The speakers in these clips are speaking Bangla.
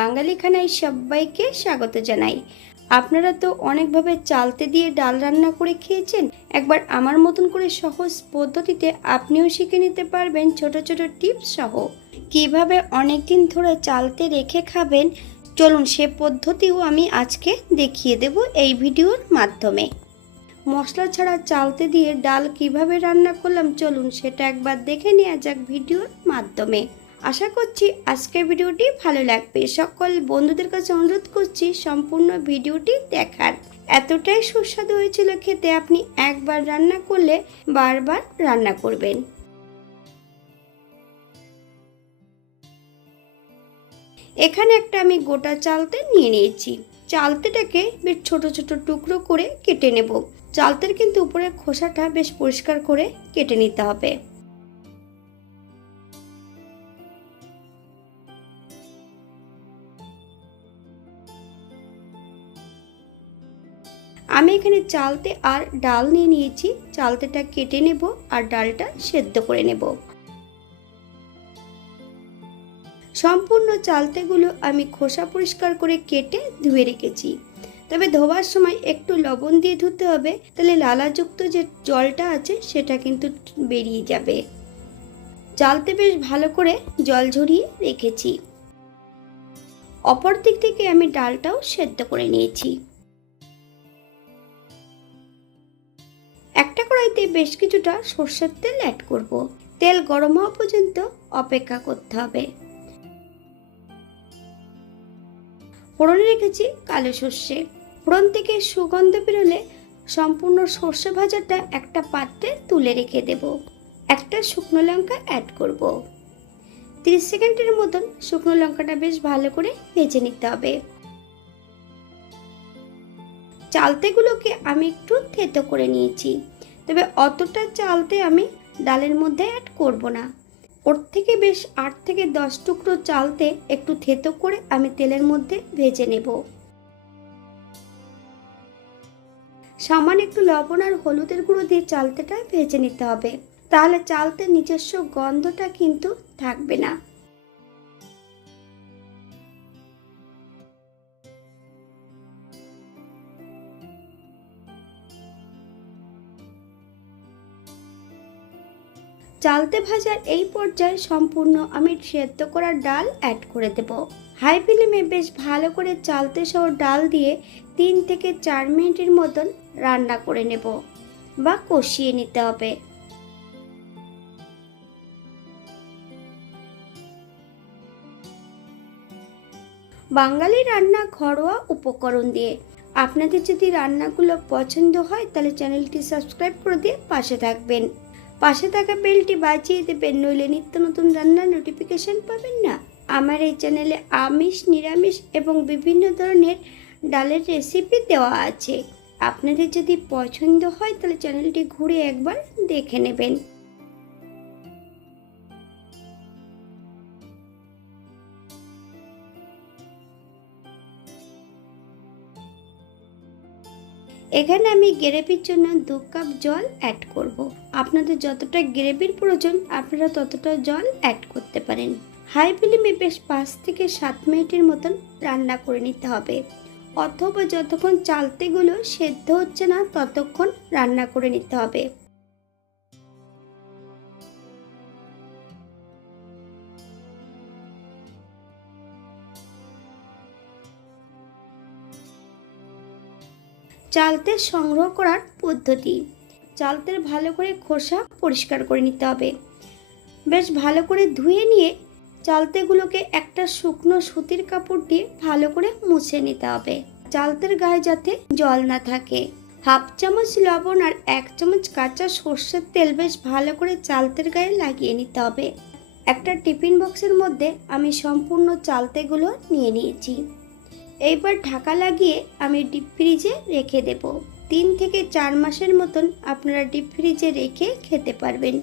বাঙালি খানায় সবাইকে স্বাগত জানাই। আপনারা তো অনেকভাবে চালতে দিয়ে ডাল রান্না করে খেয়েছেন। একবার আমার মতন করে সহজ পদ্ধতিতে আপনিও শিখে নিতে পারবেন ছোট ছোট টিপস সহ। কীভাবে অনেক দিন ধরে চালতে রেখে খাবেন? চলুন সে পদ্ধতিও আমি আজকে দেখিয়ে দেব এই ভিডিওর মাধ্যমে। মশলা ছাড়া চালতে দিয়ে ডাল কীভাবে রান্না করলাম চলুন সেটা একবার দেখে নেওয়া যাক ভিডিওর মাধ্যমে। আশা করছি আজকের ভিডিওটি ভালো লাগবে। সকল বন্ধুদের কাছে অনুরোধ করছি সম্পূর্ণ ভিডিওটি দেখার। এতটাই সুস্বাদু হয়েছিল খেতে আপনি একবার রান্না করলে বারবার রান্না করবেন। এখানে একটা আমি গোটা চালতে নিয়ে নিয়েছি। চালতেটাকে বেশ ছোট ছোট টুকরো করে কেটে নেব। চালতের কিন্তু উপরের খোসাটা বেশ পরিষ্কার করে কেটে নিতে হবে। আমি এখানে চালতে আর ডাল নিয়ে নিয়েছি। চালতেটা কেটে নেব আর ডালটা সেদ্ধ করে নেব। সম্পূর্ণ চালতেগুলো আমি খোসা পরিষ্কার করে কেটে ধুয়ে রেখেছি। তবে ধোবার সময় একটু লবণ দিয়ে ধুতে হবে, তাহলে লালাযুক্ত যে জলটা আছে সেটা কিন্তু বেরিয়ে যাবে। চালতে বেশ ভালো করে জল ঝরিয়ে রেখেছি। অপর দিক থেকে আমি ডালটাও সেদ্ধ করে নিয়েছি। একটা কড়াইতে বেশ কিছুটা সর্ষের তেল অ্যাড করব। তেল গরম হওয়া পর্যন্ত অপেক্ষা করতে হবে। ফোড়নে রেখেছি কালো সর্ষে। ফোড়ন থেকে সুগন্ধ বেরোলে সম্পূর্ণ সর্ষে ভাজাটা একটা পাত্রে তুলে রেখে দেব। একটা শুকনো লঙ্কা অ্যাড করব। তিরিশ সেকেন্ডের মতন শুকনো লঙ্কাটা বেশ ভালো করে ভেজে নিতে হবে। চালতেগুলোকে আমি একটু থেতো করে নিয়েছি। তবে অতটা চালতে আমি ডালের মধ্যে অ্যাড করব না। ওর থেকে বেশ আট থেকে দশ টুকরো চালতে একটু থেতো করে আমি তেলের মধ্যে ভেজে নেব। সামান্য একটু লবণ আর হলুদের গুঁড়ো দিয়ে চালতেটা ভেজে নিতে হবে। তাহলে চালতে নিজস্ব গন্ধটা কিন্তু থাকবে না। চালতে ভাজার এই পর্যায়ে সম্পূর্ণ আমি সেদ্ধ করা ডাল অ্যাড করে দেব। হাই ফ্লেমে বেশ ভালো করে চালতে সহ ডাল দিয়ে তিন থেকে চার মিনিটের মতন রান্না করে নেব বা কষিয়ে নিতে হবে। বাঙালি রান্না ঘরোয়া উপকরণ দিয়ে। আপনাদের যদি রান্নাগুলো পছন্দ হয় তাহলে চ্যানেলটি সাবস্ক্রাইব করে দিয়ে পাশে থাকবেন। পাশে থাকা বেলটি বাঁচিয়ে দেবেন, নইলে নিত্য নতুন রান্নার নোটিফিকেশান পাবেন না। আমার এই চ্যানেলে আমিষ, নিরামিষ এবং বিভিন্ন ধরনের ডালের রেসিপি দেওয়া আছে। আপনাদের যদি পছন্দ হয়, তাহলে চ্যানেলটি ঘুরে একবার দেখে নেবেন। এখানে আমি গ্রেভির জন্য দু কাপ জল অ্যাড করব। আপনাদের যতটা গ্রেভির প্রয়োজন, আপনারা ততটা জল অ্যাড করতে পারেন। হাই ফ্লেমে বেশ পাঁচ থেকে সাত মিনিটের মতন রান্না করে নিতে হবে। অথবা যতক্ষণ চালতেগুলো সেদ্ধ হচ্ছে না, ততক্ষণ রান্না করে নিতে হবে। চালতে সংগ্রহ করার পদ্ধতি। চালতের ভালো করে খোসা পরিষ্কার করে নিতে হবে। বেশ ভালো করে ধুয়ে নিয়ে চালতেগুলোকে একটা শুকনো সুতির কাপড় দিয়ে ভালো করে মুছে নিতে হবে। চালতের গায়ে যাতে জল না থাকে। হাফ চামচ লবণ আর এক চামচ কাঁচা সর্ষের তেল বেশ ভালো করে চালতের গায়ে লাগিয়ে নিতে হবে। একটা টিফিন বক্সের মধ্যে আমি সম্পূর্ণ চালতেগুলো নিয়ে নিয়েছি। এইবার ঢাকা লাগিয়ে আমি ডিপ ফ্রিজে রেখে দেব। তিন থেকে চার মাসের মতন আপনারা ডিপ ফ্রিজে রেখে খেতে পারবেন।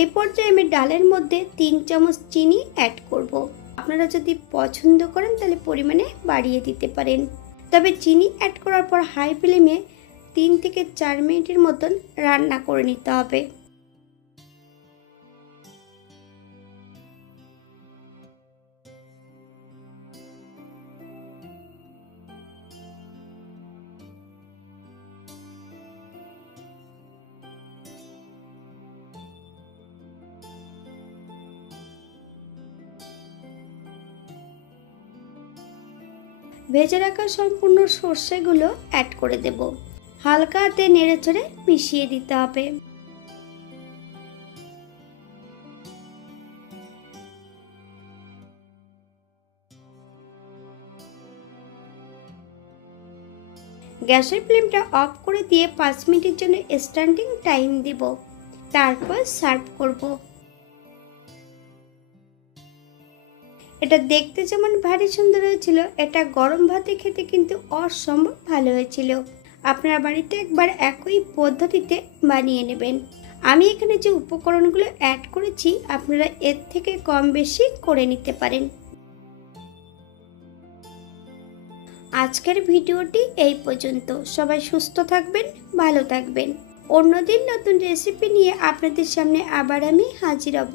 এই পর্যায়ে আমি ডালের মধ্যে তিন চামচ চিনি অ্যাড করব। আপনারা যদি পছন্দ করেন তাহলে পরিমাণে বাড়িয়ে দিতে পারেন। তবে চিনি অ্যাড করার পর হাই ফ্লেমে তিন থেকে চার মিনিটের মতন রান্না করে নিতে হবে। ভেজে রাখা সম্পূর্ণ সর্ষেগুলো অ্যাড করে দেব। হালকা হাতে নেড়ে চড়ে মিশিয়ে দিতে হবে। গ্যাসের ফ্লেমটা অফ করে দিয়ে পাঁচ মিনিটের জন্য স্ট্যান্ডিং টাইম দিব। তারপর সার্ভ করব। এটা দেখতে যেমন ভারী সুন্দর হয়েছিল, এটা গরম ভাতে খেতে কিন্তু অসম্ভব ভালো হয়েছিল। আপনারা বাড়িতে একবার একই পদ্ধতিতে বানিয়ে নেবেন। আমি এখানে যে উপকরণগুলো অ্যাড করেছি, আপনারা এর থেকে কম বেশি করে নিতে পারেন। আজকের ভিডিওটি এই পর্যন্ত। সবাই সুস্থ থাকবেন, ভালো থাকবেন। অন্যদিন নতুন রেসিপি নিয়ে আপনাদের সামনে আবার আমি হাজির হব।